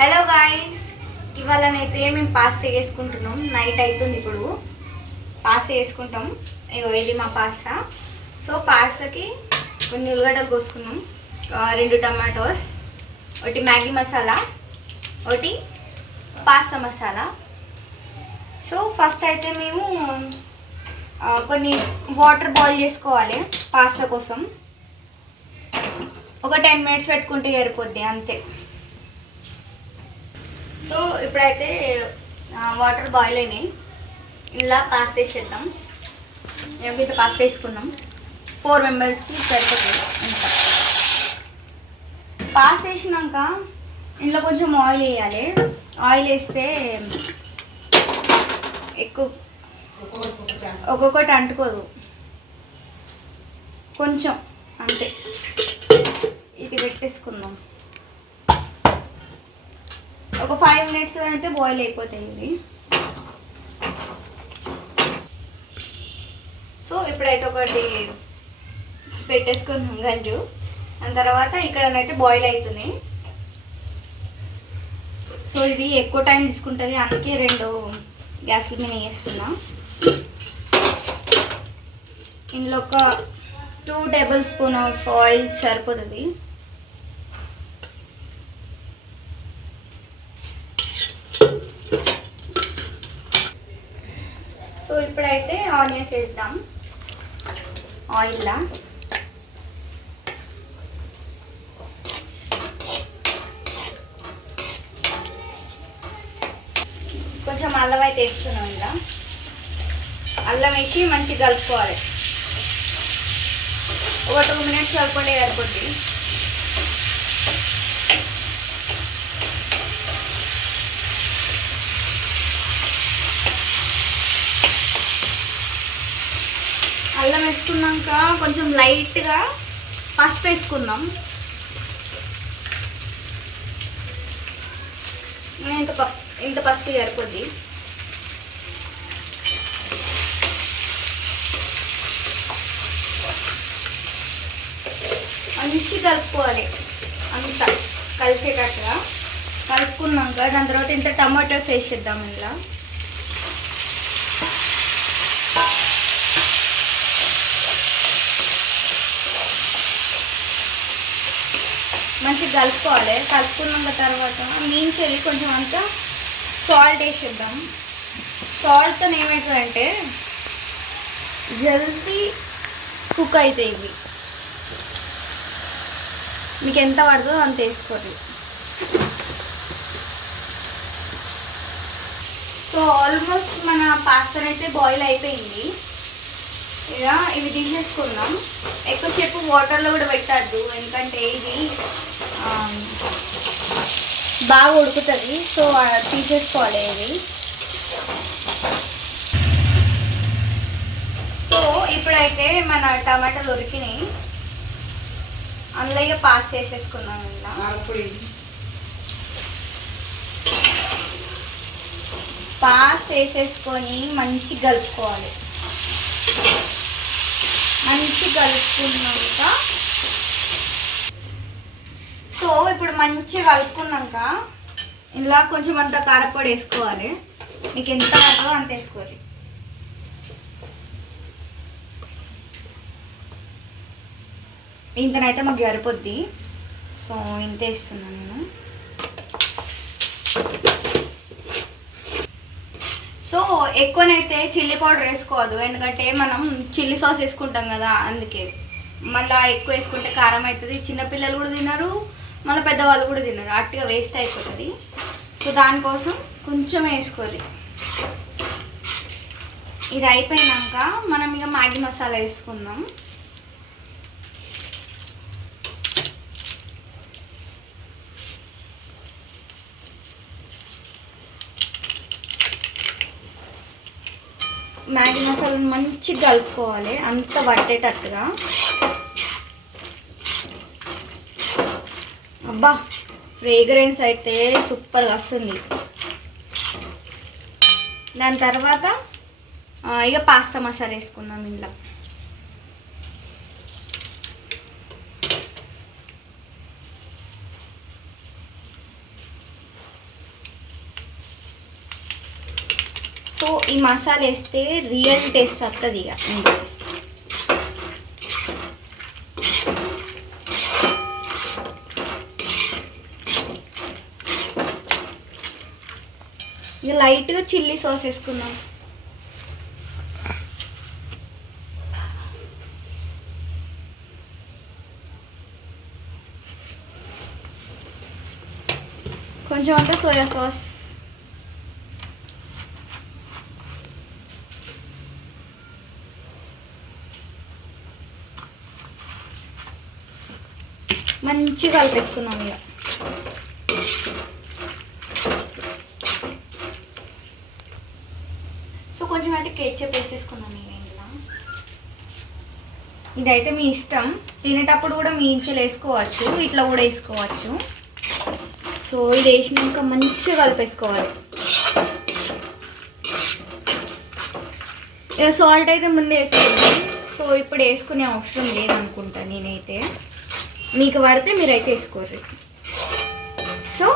Hello guys, ఇవాళనైతే మేము pasta చేసుకుంటున్నాం. Night అవుతుంది, ఇప్పుడు పాస్తా చేసుకుంటాం. ఇగో ఇది మా పాస్తా. సో పాస్తాకి కొన్ని ఉల్లిగడ్డలు కోసుకున్నాం, 2 టమాటోస్, ఒకటి మ్యాగీ మసాలా, ఒకటి పాస్తా మసాలా. సో ఫస్ట్ అయితే మేము కొన్ని వాటర్ బాయిల్ చేసుకోవాలి పాస్తా కోసం. ఒక 10 మినిట్స్ పెట్టుకుంటే సరిపోద్ది, అంతే. సో ఇప్పుడైతే వాటర్ బాయిల్ అయినాయి, ఇలా పాస్తా వేసేద్దాం. ఇంత పాస్తా వేసుకున్నాం, 4 మెంబర్స్కి సరిపోతుంది. ఇంకా పాస్తా వేసినాక ఇంట్లో కొంచెం ఆయిల్ వేయాలి. ఆయిల్ వేస్తే ఎక్కువ ఒక్కొక్కటి అంటుకోదు, కొంచెం అంతే. ఇది పెట్టేసుకుందాం. ఒక 5 మినిట్స్లో అయితే బాయిల్ అయిపోతాయి ఇవి. సో ఇప్పుడైతే ఒకటి పెట్టేసుకున్నాం గంజు. దాని తర్వాత ఇక్కడనైతే బాయిల్ అవుతున్నాయి. సో ఇది ఎక్కువ టైం తీసుకుంటుంది, అందుకే 2 గ్యాస్ల మీద వేస్తున్నా. ఇందులో ఒక 2 టేబుల్ స్పూన్ ఆఫ్ ఆయిల్ సరిపోతుంది. సో ఇప్పుడైతే ఆనియన్స్ వేద్దాం ఆయిల్లో. కొంచెం అల్లం అయితే వేస్తున్నాం. ఇలా అల్లం వేసి మంచిగా కలుపుకోవాలి. ఒక 2 మినిట్స్ కలుపుకుంటే సరిపోద్ది. అల్లం వేసుకున్నాక కొంచెం లైట్గా పసుపు వేసుకుందాం. ఇంత పసుపు సరిపోద్ది. మంచి కలుపుకోవాలి, అంతా కలిసేటట్టుగా కలుపుకున్నాక దాని తర్వాత ఇంత టమాటోస్ వేసేద్దాం. ఇలా మంచిగా కలుపుకోవాలి. కలుపుకున్నాక తర్వాత మీంచెల్లి కొంచెం అంతా సాల్ట్ వేసేద్దాం. సాల్ట్తో ఏమవుతుందంటే జల్దీ కుక్ అవుతాయి ఇవి. మీకు ఎంత పడుతుందో అంత వేసుకోండి. సో ఆల్మోస్ట్ మన పాస్తా అయితే బాయిల్ అయిపోయింది. ఇక ఇవి తీసేసుకుందాం. ఎక్కువసేపు వాటర్లో కూడా పెట్టద్దు, ఎందుకంటే ఇది బాగా ఉడుకుతుంది. సో తీసేసుకోవాలి ఇది. సో ఇప్పుడైతే మన టమాటాలు ఉడికినాయి, అందులో ఇక పాస్తా వేసేసుకున్నాం. ఇలా పాస్తా వేసేసుకొని మంచిగా కలుపుకోవాలి. మంచిగా కలుపుకున్నాక సో ఇప్పుడు మంచిగా కలుపుకున్నాక ఇలా కొంచెం అంత కారపొడి వేసుకోవాలి. మీకు ఎంత పడుతుందో అంత వేసుకోవాలి. ఇంతనైతే మాకు సరిపోద్ది. సో ఇంత వేస్తున్నాను నేను. సో ఎక్కువనైతే చిల్లీ పౌడర్ వేసుకోవద్దు, ఎందుకంటే మనం చిల్లీ సాస్ వేసుకుంటాం కదా, అందుకే. మళ్ళీ ఎక్కువ వేసుకుంటే కారం అవుతుంది. చిన్నపిల్లలు కూడా తినరు, మళ్ళీ పెద్దవాళ్ళు కూడా తినరు, అట్టుగా వేస్ట్ అయిపోతుంది. సో దానికోసం కొంచెం వేసుకోరు. ఇది అయిపోయినాక మనం ఇక మ్యాగీ మసాలా వేసుకుందాం. మ్యాగీ మసాలాను మంచిగా కలుపుకోవాలి, అంత పట్టేటట్టుగా. అబ్బా, ఫ్రేగ్రెన్స్ అయితే సూపర్గా వస్తుంది. దాని తర్వాత ఇక పాస్తా మసాలా వేసుకుందాం ఇంట్లో. సో ఈ మసాలా వేస్తే రియల్ టేస్ట్ వస్తుంది ఇక లైట్గా చిల్లీ సాస్ వేసుకుందాం. కొంచెం అంతా సోయా సాస్. మంచిగా కలిపేసుకుందాం ఇక. సో కొంచెం అయితే కేచప్ వేసేసుకున్నాం నేను ఇందులో. ఇదైతే మీ ఇష్టం, తినేటప్పుడు కూడా మీ ఇంచెలు వేసుకోవచ్చు, ఇట్లా కూడా వేసుకోవచ్చు. సో ఇది వేసినాక మంచిగా కలిపేసుకోవాలి. ఇక సాల్ట్ అయితే ముందే వేసుకున్నాం, సో ఇప్పుడు వేసుకునే అవసరం లేదనుకుంటా నేనైతే. మీకు పడితే మీరైతే వేసుకోరు. సో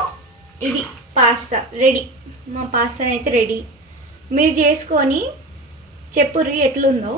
ఇది పాస్తా రెడీ. మా పాస్తా అయితే రెడీ. మీరు చేసుకొని చెప్పుర్రి ఎట్లుందో.